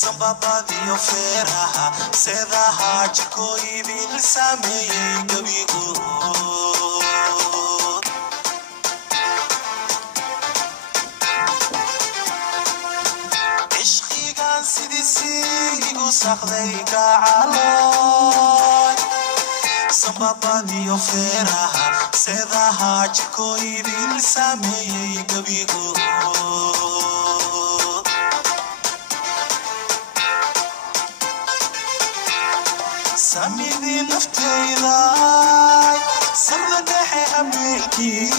sambabadiyo feeraha seedaha jirkooydin saameeyey gabigood ishqigan sidiisiigu saqday gacaloy sambabadiyo feeraha seedaha jirkooydin saameeyey gabigood samidii naftayday sabda dhexe habeenkii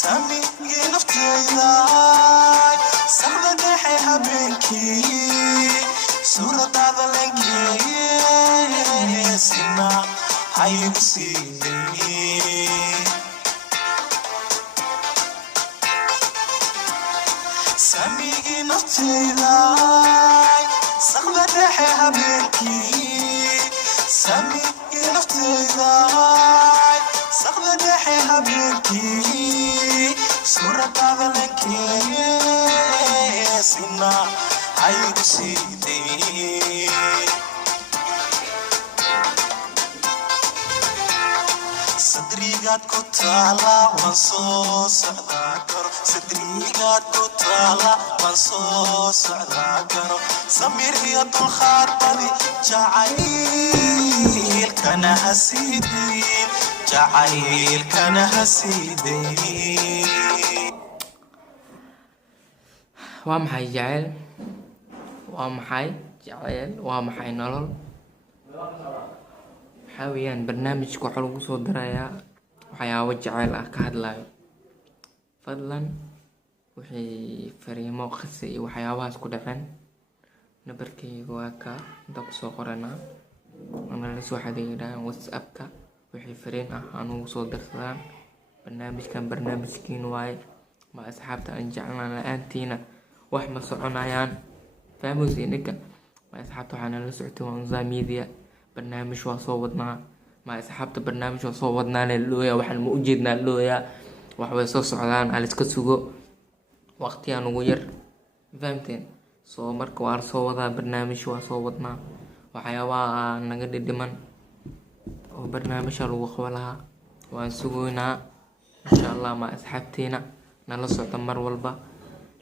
samidii naftayday sabda dhexe habeenkii suuradaada lenkeesina haygu siiyey samigii naftayday sabda dhexe habeenkii samigii naftayday sabda dhexe habeenkii suuradaada lenkeesina haygu siiyey sadrigaad ku taala waan soo socdaa karo sadrigaad ku taala waan soo socdaa karo samir iyo dulqaad badi jacaylkana hasiidayn jacaylkana hasiidayn waa maxay jacayl waa maxay jacayl waa maxay nolol waxaa weeyaan barnaamijka waxaa lagu soo darayaa waxyaabo jacayl ah ka hadlayo fadlan wixii fariimo qise iyo waxyaabahaas ku dhaceen nabarkayga waa ka inta kusoo qoranaa ana la soo xiriiraan whatsappka wixii fariin ah aan ugu soo darsadaan barnaamijkan barnaamijkiin waaye ma asxaabta aan jeclaan la-aantiina wax ma soconayaan faamuus inaga ma asxaabta waxaana la socotay wanza media barnaamij waa soo wadnaa ma asxaabta barnaamij waa soo wadnaa looya waxaan ma ujeednaa looya wax way soo socdaan aliska sugo waqtiyaan ugu yar fahamteen soo marka waa soo wadaa barnaamij waa soo wadnaa waxyaabaha naga dhidhiman oo barnaamijha lagu qabo lahaa waan sugoynaa insha allah ma asxaabteena nala socda mar walba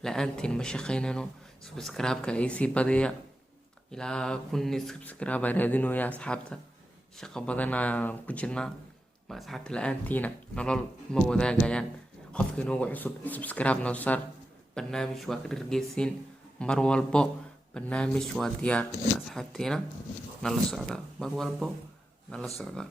la-aantiin ma shaqaynayno subscribe-ka ay sii badaya ilaa 1000 subscribe raadinooya asxaabta shaqo badan aan ku jirnaa ma asxaabta la-aantiina nolol ma wadaagayaan qofka inoogu cusub subscribe noo saar barnaamij waa ka dhirgeysiin mar walbo barnaamij waa diyaar asxaabteena nala socda mar walbo nala socda.